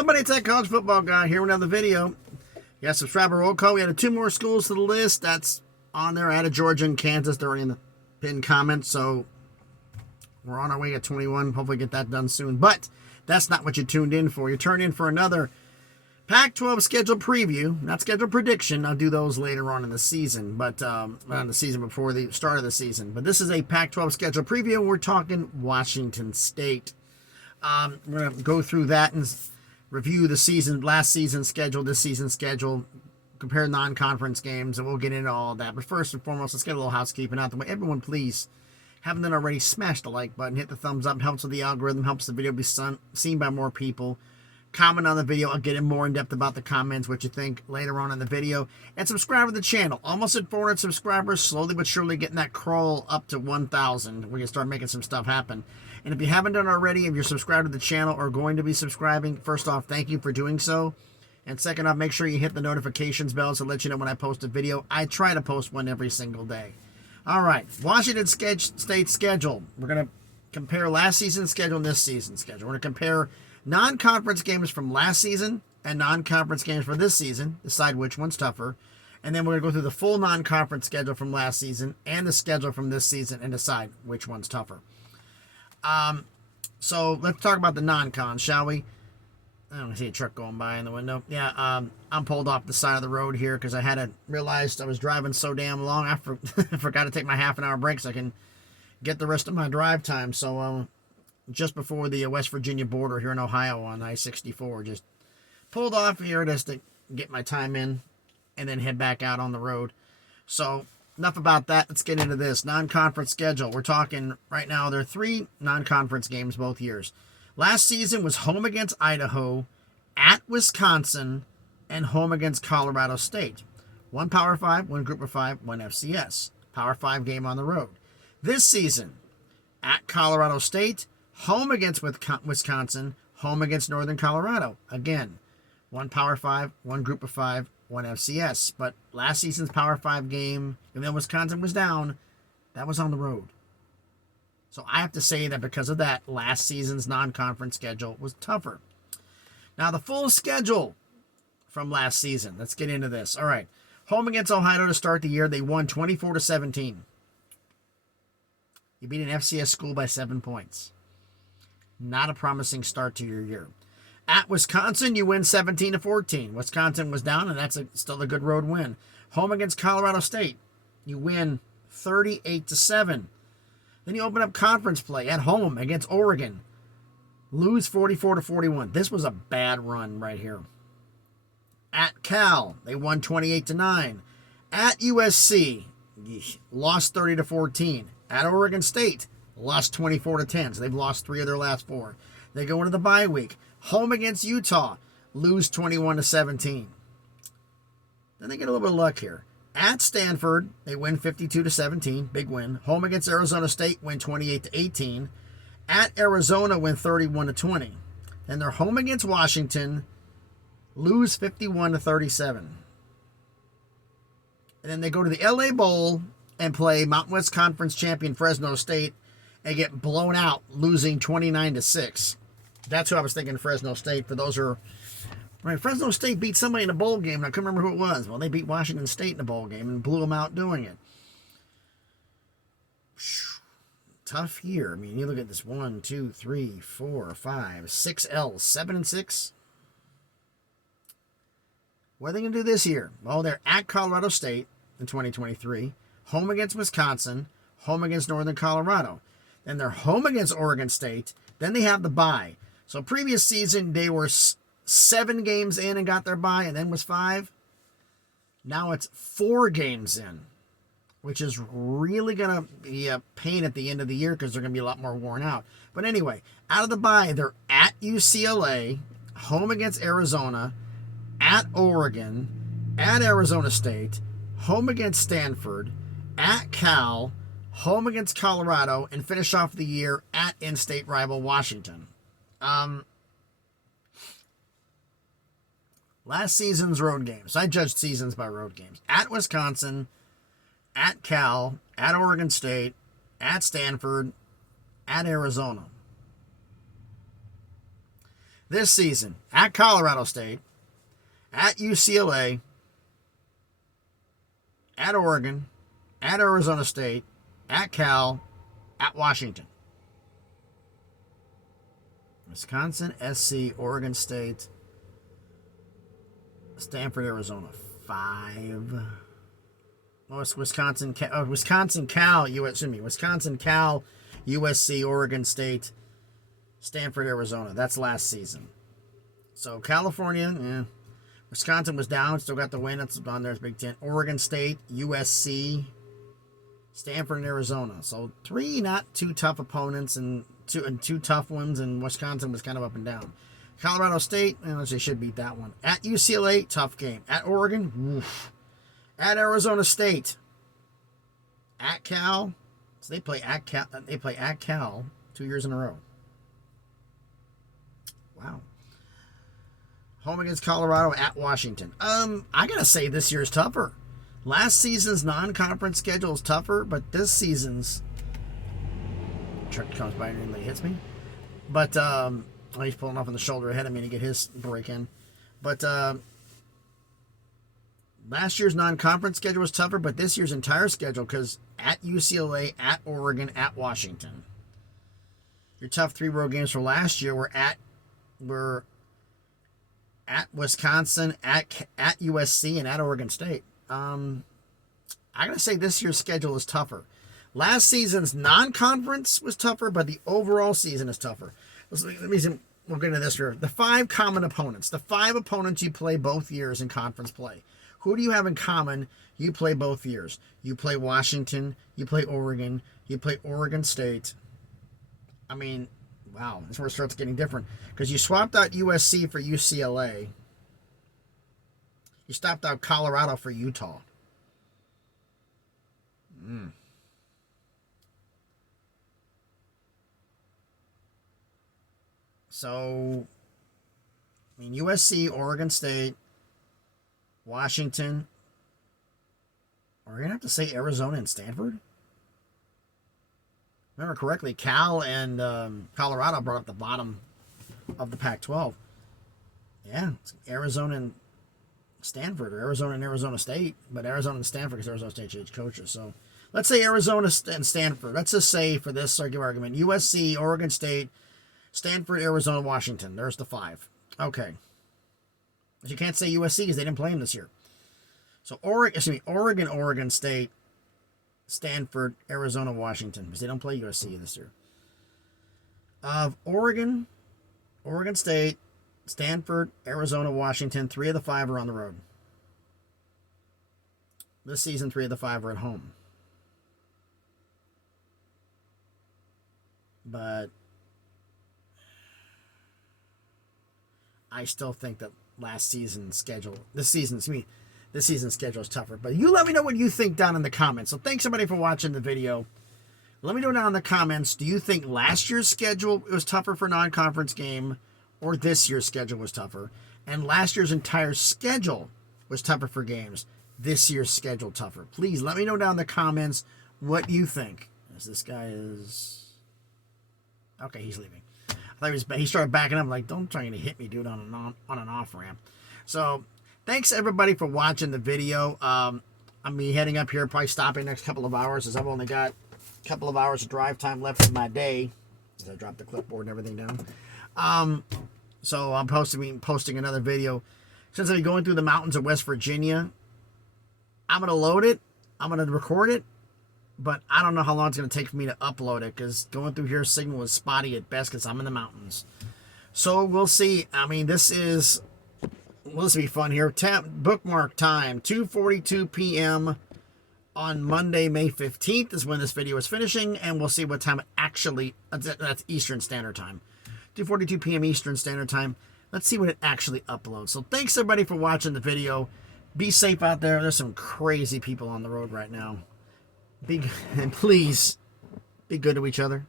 Everybody, it's that college football guy here with another video. Yeah, subscriber roll call. We added 2 more schools to the list. That's on there. I added Georgia and Kansas. They're already in the pinned comments. So we're on our way at 21. Hopefully get that done soon. But that's not what you tuned in for. You turned in for another Pac-12 schedule preview. Not schedule prediction. I'll do those later on in the season. But on the season before the start of the season. But this is a Pac-12 schedule preview. And we're talking Washington State. We're going to go through that and review the last season's schedule, this season's schedule, compare non-conference games, and we'll get into all of that. But first and foremost, let's get a little housekeeping out the way. Everyone, please, haven't done already, smash the like button, hit the thumbs up, helps with the algorithm, helps the video be seen by more people. Comment on the video. I'll get in more in depth about the comments, what you think later on in the video. And subscribe to the channel. Almost at 400 subscribers, slowly but surely getting that crawl up to 1,000. We're going to start making some stuff happen. And if you haven't done already, if you're subscribed to the channel or going to be subscribing, first off, thank you for doing so. And second off, make sure you hit the notifications bell so it lets you know when I post a video. I try to post one every single day. All right, Washington State schedule. We're going to compare last season's schedule and this season's schedule. We're going to compare non-conference games from last season and non-conference games for this season. Decide which one's tougher. And then we're going to go through the full non-conference schedule from last season and the schedule from this season and decide which one's tougher. So let's talk about the non-con, shall we? I don't see a truck going by in the window. Yeah, I'm pulled off the side of the road here because I realized I was driving so damn long. I forgot to take my half-an-hour break so I can get the rest of my drive time. So, just before the West Virginia border here in Ohio on I-64, just pulled off here just to get my time in and then head back out on the road. So, enough about that. Let's get into this. Non-conference schedule. We're talking right now, there are 3 non-conference games both years. Last season was home against Idaho, at Wisconsin, and home against Colorado State. 1 Power 5, 1 Group of 5, 1 FCS. Power 5 game on the road. This season, at Colorado State, home against Wisconsin, home against Northern Colorado. Again, 1 Power 5, 1 Group of 5, 1 FCS. But last season's Power 5 game, and then Wisconsin was down, that was on the road. So I have to say that because of that, last season's non-conference schedule was tougher. Now the full schedule from last season. Let's get into this. All right. Home against Ohio to start the year. They won 24-17. You beat an FCS school by 7 points. Not a promising start to your year. At Wisconsin, you win 17-14. Wisconsin was down, and that's still a good road win. Home against Colorado State, you win 38-7. Then you open up conference play at home against Oregon. Lose 44-41. This was a bad run right here. At Cal, they won 28-9. At USC, lost 30-14. At Oregon State, lost 24-10. So they've lost 3 of their last 4. They go into the bye week. Home against Utah, lose 21-17. Then they get a little bit of luck here. At Stanford, they win 52-17, big win. Home against Arizona State, win 28-18. At Arizona, win 31-20. Then they're home against Washington, lose 51-37. And then they go to the LA Bowl and play Mountain West Conference champion Fresno State and get blown out, losing 29-6. That's who I was thinking, Fresno State. For those who are right, Fresno State beat somebody in a bowl game, and I couldn't remember who it was. Well, they beat Washington State in a bowl game and blew them out doing it. Tough year. I mean, you look at this 1, 2, 3, 4, 5, 6 L's, 7-6. What are they going to do this year? Well, they're at Colorado State in 2023, home against Wisconsin, home against Northern Colorado. Then they're home against Oregon State. Then they have the bye. So previous season, they were 7 games in and got their bye, and then was 5. Now it's 4 games in, which is really going to be a pain at the end of the year because they're going to be a lot more worn out. But anyway, out of the bye, they're at UCLA, home against Arizona, at Oregon, at Arizona State, home against Stanford, at Cal, home against Colorado, and finish off the year at in-state rival Washington. Last season's road games. I judged seasons by road games. At Wisconsin, at Cal, at Oregon State, at Stanford, at Arizona. this season at Colorado State, at UCLA, at Oregon, at Arizona State, at Cal, at Washington. Wisconsin, SC, Oregon State, Stanford, Arizona, 5. Oh, it's Wisconsin, Cal, Wisconsin, Cal, USC, Oregon State, Stanford, Arizona. That's last season. So California, yeah. Wisconsin was down, still got the win. That's on there. It's Big Ten. Oregon State, USC, Stanford, and Arizona. So 3 not too tough opponents and two tough ones, and Wisconsin was kind of up and down. Colorado State, they should beat that one. At UCLA, tough game. At Oregon, woof. At Arizona State, at Cal, so they play at Cal 2 years in a row. Wow. Home against Colorado, at Washington. I gotta say this year's tougher. Last season's non-conference schedule is tougher, but this season's truck comes by and nearly hits me. But he's pulling off on the shoulder ahead of me to get his break in. But last year's non-conference schedule was tougher, but this year's entire schedule, because at UCLA, at Oregon, at Washington. Your tough 3 road games for last year were at Wisconsin, at USC, and at Oregon State. I gotta say this year's schedule is tougher. Last season's non-conference was tougher, but the overall season is tougher. We'll get into this here. The 5 common opponents. The 5 opponents you play both years in conference play. Who do you have in common? You play both years. You play Washington. You play Oregon. You play Oregon State. I mean, wow. That's where it starts getting different. Because you swapped out USC for UCLA. You stopped out Colorado for Utah. So, I mean, USC, Oregon State, Washington. Are we going to have to say Arizona and Stanford? Remember correctly, Cal and Colorado brought up the bottom of the Pac-12. Yeah, it's Arizona and Stanford, or Arizona and Arizona State, but Arizona and Stanford because Arizona State changed coaches. So let's say Arizona and Stanford. Let's just say, for this argument, USC, Oregon State, Stanford, Arizona, Washington. There's the 5. Okay. But you can't say USC because they didn't play them this year. So Oregon, Oregon State, Stanford, Arizona, Washington, because they don't play USC this year. Of Oregon State, Stanford, Arizona, Washington, 3 of the 5 are on the road. This season, 3 of the 5 are at home. But I still think that this season's schedule is tougher. But you let me know what you think down in the comments. So thanks everybody for watching the video. Let me know down in the comments, do you think last year's schedule was tougher for non-conference game, or this year's schedule was tougher? And last year's entire schedule was tougher for games. This year's schedule tougher. Please let me know down in the comments what you think. As this guy is... Okay, he's leaving. He started backing up, like, don't try to hit me, dude, on an off ramp. So, thanks everybody for watching the video. I'm be heading up here, probably stopping next couple of hours, as I've only got a couple of hours of drive time left in my day, as I dropped the clipboard and everything down. So I'm posting another video. Since I'll be going through the mountains of West Virginia, I'm gonna load it. I'm gonna record it. But I don't know how long it's going to take for me to upload it, because going through here, signal is spotty at best because I'm in the mountains. So we'll see. I mean, this will be fun here. Bookmark time, 2:42 p.m. on Monday, May 15th is when this video is finishing, and we'll see what time it actually, that's Eastern Standard Time. 2:42 p.m. Eastern Standard Time. Let's see what it actually uploads. So thanks everybody for watching the video. Be safe out there. There's some crazy people on the road right now. And please, be good to each other.